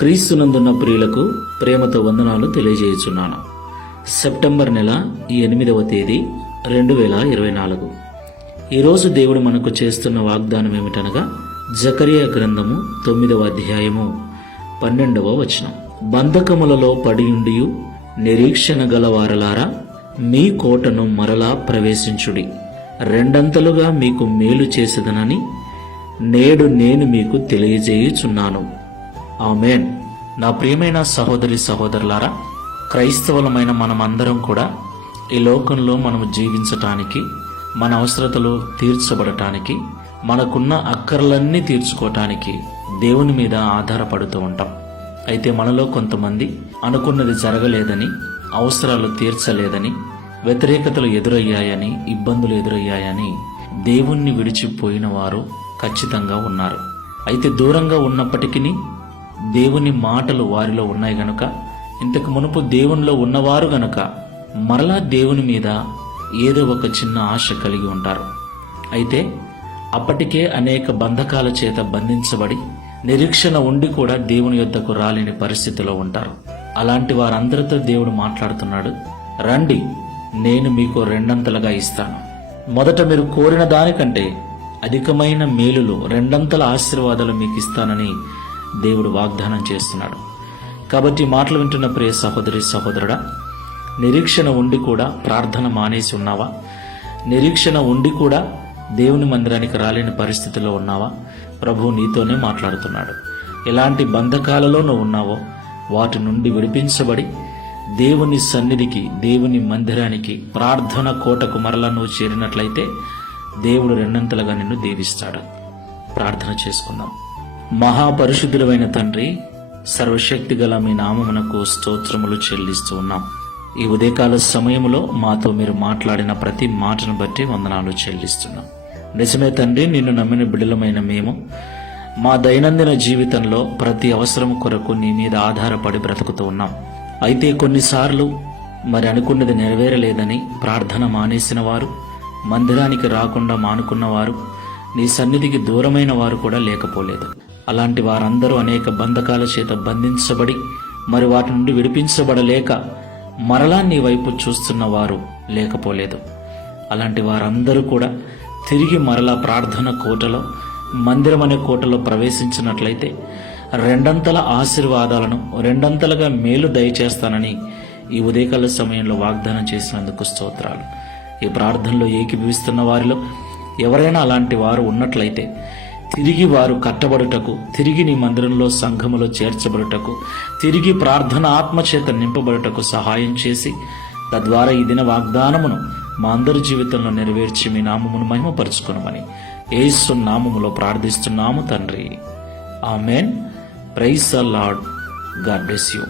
క్రీస్తునందున్న ప్రియులకు ప్రేమతో వందనాలు తెలియజేయుచున్నాను. సెప్టెంబర్ నెల ఎనిమిదవ తేదీ రెండు వేల ఇరవై నాలుగు. ఈరోజు దేవుడు మనకు చేస్తున్న వాగ్దానం ఏమిటనగా జకరియా గ్రంథము తొమ్మిదవ అధ్యాయము పన్నెండవ వచనం. బంధకములలో పడియుండియు నిరీక్షణ గలవారలారా మీ కోటను మరలా ప్రవేశించుడి. రెండంతలుగా మీకు మేలు చేసేదనని నేడు నేను మీకు తెలియజేయుచున్నాను. ఆమెన్. నా ప్రియమైన సహోదరి సహోదరులారా క్రైస్తవులమైన మనమందరం కూడా ఈ లోకంలో మనము జీవించటానికి మన అవసరతలు తీర్చబడటానికి మనకున్న అక్కర్లన్నీ తీర్చుకోవటానికి దేవుని మీద ఆధారపడుతూ ఉంటాం. అయితే మనలో కొంతమంది అనుకున్నది జరగలేదని అవసరాలు తీర్చలేదని వ్యతిరేకతలు ఎదురయ్యాయని ఇబ్బందులు ఎదురయ్యాయని దేవుణ్ణి విడిచిపోయిన వారు ఖచ్చితంగా ఉన్నారు. అయితే దూరంగా ఉన్నప్పటికీ దేవుని మాటలు వారిలో ఉన్నాయి గనుక ఇంతకు మునుపు దేవునిలో ఉన్నవారు గనుక మరలా దేవుని మీద ఏదో ఒక చిన్న ఆశ కలిగి ఉంటారు. అయితే అప్పటికే అనేక బంధకాల చేత బంధించబడి నిరీక్షణ ఉండి కూడా దేవుని యొద్దకు రాలేని పరిస్థితిలో ఉంటారు. అలాంటి వారందరితో దేవుడు మాట్లాడుతున్నాడు రండి నేను మీకు రెండంతలుగా ఇస్తాను. మొదట మీరు కోరిన దానికంటే అధికమైన మేలులు రెండంతల ఆశీర్వాదాలు మీకు ఇస్తానని దేవుడు వాగ్దానం చేస్తున్నాడు. కాబట్టి మాటలు వింటున్న ప్రియ సహోదరి సహోదరుడా నిరీక్షణ ఉండి కూడా ప్రార్థన మానేసి ఉన్నావా? నిరీక్షణ ఉండి కూడా దేవుని మందిరానికి రాలేని పరిస్థితిలో ఉన్నావా? ప్రభు నీతోనే మాట్లాడుతున్నాడు. ఎలాంటి బంధకాలలో నువ్వు ఉన్నావో వాటి నుండి విడిపించబడి దేవుని సన్నిధికి దేవుని మందిరానికి ప్రార్థన కోటకు మరలా నువ్వు చేరినట్లయితే దేవుడు రెండంతలుగా నిన్ను దీవిస్తాడు. ప్రార్థన చేసుకుందాం. మహాపరిశుద్ధులమైన తండ్రి సర్వశక్తి గల మీ నామమునకు స్తోత్రములు చెల్లిస్తూ ఉన్నాం. ఈ ఉదయకాల సమయంలో మాతో మీరు మాట్లాడిన ప్రతి మాటను బట్టి వందనాలు చెల్లిస్తున్నాం. నిజమే తండ్రి నిన్ను నమ్మిన బిడ్డలమైన మేము మా దైనందిన జీవితంలో ప్రతి అవసరం కొరకు నీ మీద ఆధారపడి బ్రతుకుతూ ఉన్నాం. అయితే కొన్నిసార్లు మరి అనుకున్నది నెరవేరలేదని ప్రార్థన మానేసిన వారు మందిరానికి రాకుండా మానుకున్నవారు నీ సన్నిధికి దూరమైన వారు కూడా లేకపోలేదు. అలాంటి వారందరూ అనేక బంధకాల చేత బంధించబడి మరి వాటి నుండి విడిపించబడలేక మరలా నీ వైపు చూస్తున్న వారు లేకపోలేదు. అలాంటి వారందరూ కూడా తిరిగి మరలా ప్రార్థన కోటలో మందిరం అనే కోటలో ప్రవేశించినట్లయితే రెండంతల ఆశీర్వాదాలను రెండంతలుగా మేలు దయచేస్తానని ఈ ఉదయకాల సమయంలో వాగ్దానం చేసినందుకు స్తోత్రాలు. ఈ ప్రార్థనలో ఏకీభవిస్తున్న వారిలో ఎవరైనా అలాంటి వారు ఉన్నట్లయితే తిరిగి వారు కట్టబడుటకు తిరిగి నీ మందిరంలో సంఘములో చేర్చబడుటకు తిరిగి ప్రార్థన ఆత్మచేత నింపబడుటకు సహాయం చేసి తద్వారా ఈ దిన వాగ్దానమును మా అందరి జీవితంలో నెరవేర్చి మీ నామమును మహిమపరుచుకునమని ఏసు నామములో ప్రార్థిస్తున్నాము తండ్రి. Amen. Praise the Lord. God bless you.